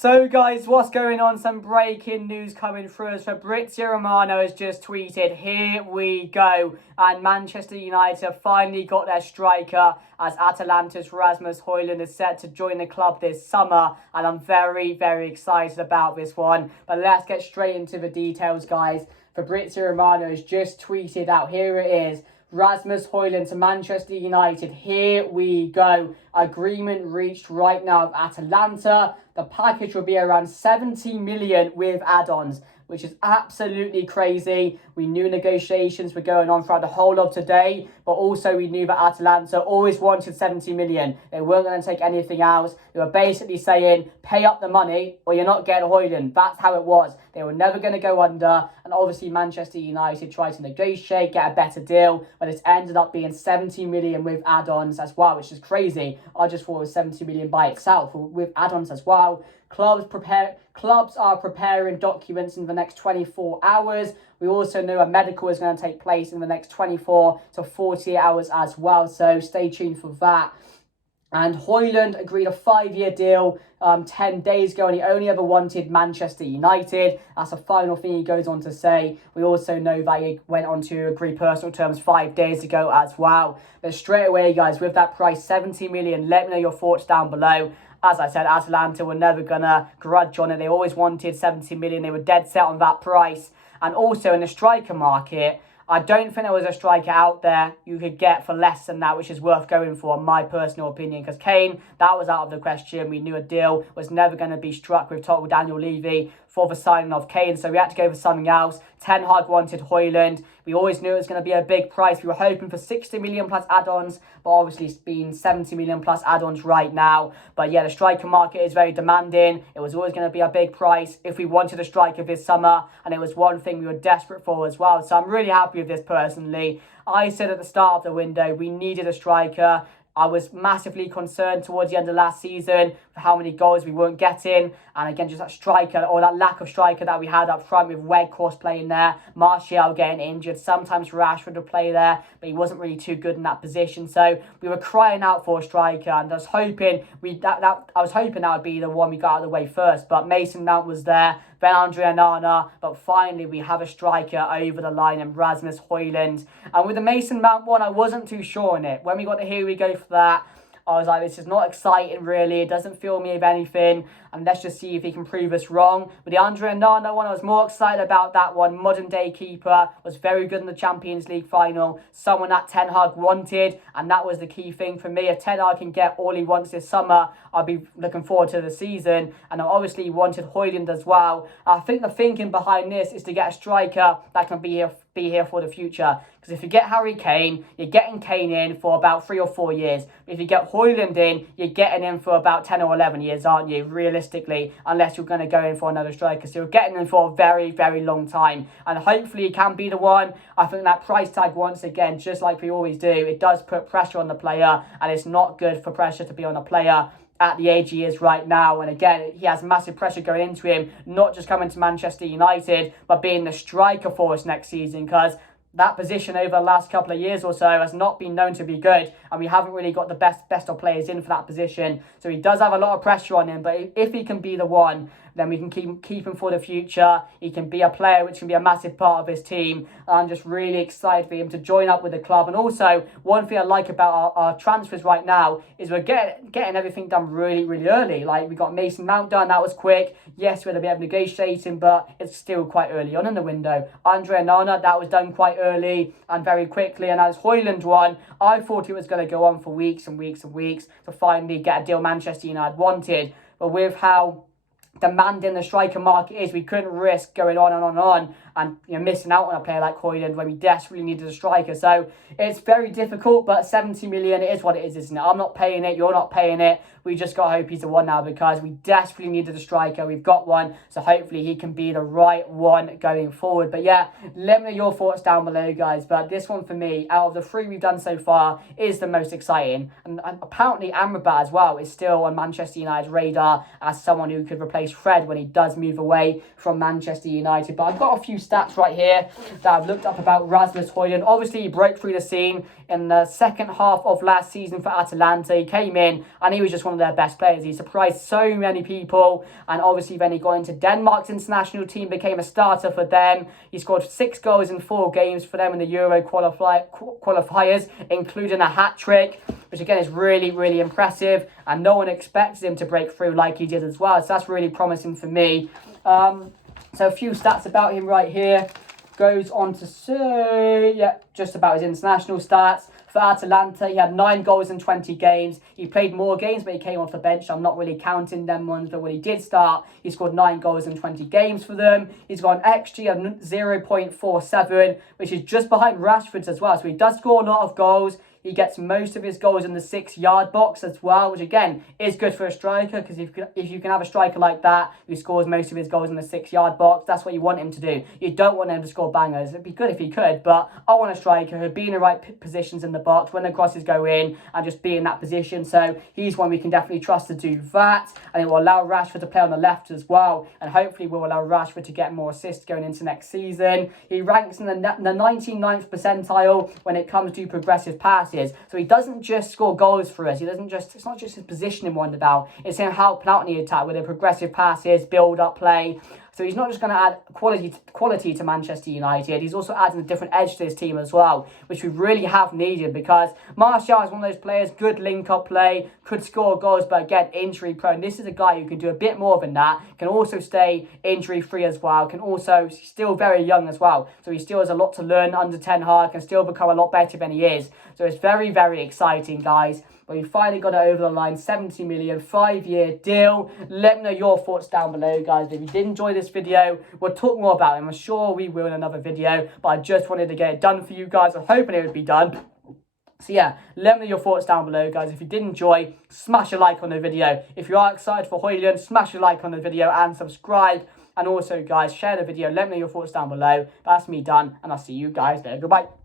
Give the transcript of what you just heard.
So guys, what's going on? Some breaking news coming through us. Fabrizio Romano has just tweeted, "Here we go." And Manchester United have finally got their striker, as Atalanta's Rasmus Hojlund is set to join the club this summer. And I'm very, very excited about this one. But let's get straight into the details, guys. Fabrizio Romano has just tweeted out, here it is. Rasmus Hojlund to Manchester United. Here we go. Agreement reached right now with Atalanta. The package will be around 70 million with add-ons, which is absolutely crazy. We knew negotiations were going on throughout the whole of today, but also we knew that Atalanta always wanted 70 million. They weren't going to take anything else. They were basically saying, pay up the money or you're not getting Hojlund. That's how it was. They were never going to go under. And obviously Manchester United tried to negotiate, get a better deal, but it's ended up being 70 million with add-ons as well, which is crazy. I just thought it was 70 million by itself with add-ons as well. Clubs are preparing documents in the next 24 hours. We also know a medical is going to take place in the next 24 to 48 hours as well. So stay tuned for that. And Hojlund agreed a 5-year deal 10 days ago, and he only ever wanted Manchester United. That's the final thing he goes on to say. We also know that he went on to agree personal terms 5 days ago as well. But straight away, guys, with that price, 70 million, let me know your thoughts down below. As I said, Atalanta were never going to grudge on it. They always wanted 70 million. They were dead set on that price. And also in the striker market, I don't think there was a striker out there you could get for less than that, which is worth going for, in my personal opinion. Because Kane, that was out of the question. We knew a deal was never going to be struck with Daniel Levy for the signing of Kane. So we had to go for something else. Ten Hag wanted Hojlund. We always knew it was going to be a big price. We were hoping for 60 million plus add-ons, but obviously it's been 70 million plus add-ons right now. But yeah, the striker market is very demanding. It was always going to be a big price if we wanted a striker this summer, and it was one thing we were desperate for as well. So I'm really happy with this personally. I said at the start of the window, we needed a striker. I was massively concerned towards the end of last season for how many goals we weren't getting. And again, just that striker, or that lack of striker that we had up front, with Weghorst playing there, Martial getting injured, sometimes Rashford would play there, but he wasn't really too good in that position. So we were crying out for a striker, and I was hoping that would be the one we got out of the way first. But Mason Mount was there, then Andre Onana, but finally we have a striker over the line in Rasmus Hojlund. And with the Mason Mount one, I wasn't too sure on it. When we got to Here We Go for that, I was like, this is not exciting really. It doesn't fill me with anything. And let's just see if he can prove us wrong. But the Andre Onana one, I was more excited about that one. Modern day keeper, was very good in the Champions League final. Someone that Ten Hag wanted. And that was the key thing for me. If Ten Hag can get all he wants this summer, I'll be looking forward to the season. And I obviously wanted Hojlund as well. I think the thinking behind this is to get a striker that can be here for the future. Because if you get Harry Kane, you're getting Kane in for about 3 or 4 years. If you get Hojlund in, you're getting him for about 10 or 11 years, aren't you, realistically, unless you're going to go in for another striker. So you're getting him for a very, very long time. And hopefully he can be the one. I think that price tag, once again, just like we always do, it does put pressure on the player, and it's not good for pressure to be on a player at the age he is right now. And again, he has massive pressure going into him, not just coming to Manchester United, but being the striker for us next season, because that position over the last couple of years or so has not been known to be good, and we haven't really got the best of players in for that position. So he does have a lot of pressure on him, but if he can be the one, then we can keep him for the future. He can be a player which can be a massive part of his team. I'm just really excited for him to join up with the club. And also, one thing I like about our transfers right now is we're getting everything done really, really early. Like, we got Mason Mount done, that was quick. Yes, we had a bit of negotiating, but it's still quite early on in the window. Andre Onana, that was done quite early and very quickly. And as Hojlund one, I thought it was going to go on for weeks and weeks and weeks to finally get a deal Manchester United wanted. But with how demanding the striker market is, we couldn't risk going on and on and on and missing out on a player like Hojlund when we desperately needed a striker. So it's very difficult, but 70 million, it is what it is, isn't it? I'm not paying it, you're not paying it. We just got to hope he's the one now, because we desperately needed a striker. We've got one, so hopefully he can be the right one going forward. But yeah, let me know your thoughts down below, guys. But this one for me, out of the 3 we've done so far, is the most exciting. And apparently Amrabat as well is still on Manchester United's radar as someone who could replace replace Fred when he does move away from Manchester United. But I've got a few stats right here that I've looked up about Rasmus Hojlund. Obviously, he broke through the scene in the second half of last season for Atalanta. He came in and he was just one of their best players. He surprised so many people, and obviously then he got into Denmark's international team, became a starter for them. He scored 6 goals in 4 games for them in the Euro qualifiers, including a hat-trick, which again is really, really impressive, and no one expected him to break through like he did as well, so that's really promising for me. So a few stats about him right here. Goes on to say, just about his international stats. For Atalanta, he had 9 goals in 20 games. He played more games, but he came off the bench. So I'm not really counting them ones, but when he did start, he scored 9 goals in 20 games for them. He's got an XG of 0.47, which is just behind Rashford's as well. So he does score a lot of goals. He gets most of his goals in the 6-yard box as well, which again is good for a striker, because if you can have a striker like that who scores most of his goals in the 6-yard box, that's what you want him to do. You don't want him to score bangers. It'd be good if he could, but I want a striker who'd be in the right positions in the box when the crosses go in and just be in that position. So he's one we can definitely trust to do that, and it will allow Rashford to play on the left as well, and hopefully will allow Rashford to get more assists going into next season. He ranks in the 99th percentile when it comes to progressive passes. So he doesn't just score goals for us. It's not just his positioning one about. It's him helping out in the attack with the progressive passes, build-up play. So he's not just going to add quality to Manchester United. He's also adding a different edge to his team as well, which we really have needed, because Martial is one of those players, good link-up play, could score goals, but again, injury-prone. This is a guy who can do a bit more than that, can also stay injury-free as well, can also, still very young as well. So he still has a lot to learn under Ten Hag, can still become a lot better than he is. So it's very, very exciting, guys. But we finally got it over the line, 70 million, 5-year deal. Let me know your thoughts down below, guys. If you did enjoy this video, we'll talk more about him. I'm sure we will in another video, but I just wanted to get it done for you guys. I'm hoping it would be done. So yeah, let me know your thoughts down below, guys. If you did enjoy, smash a like on the video. If you are excited for Hojlund, smash a like on the video and subscribe. And also, guys, share the video. Let me know your thoughts down below. That's me done, and I'll see you guys there. Goodbye.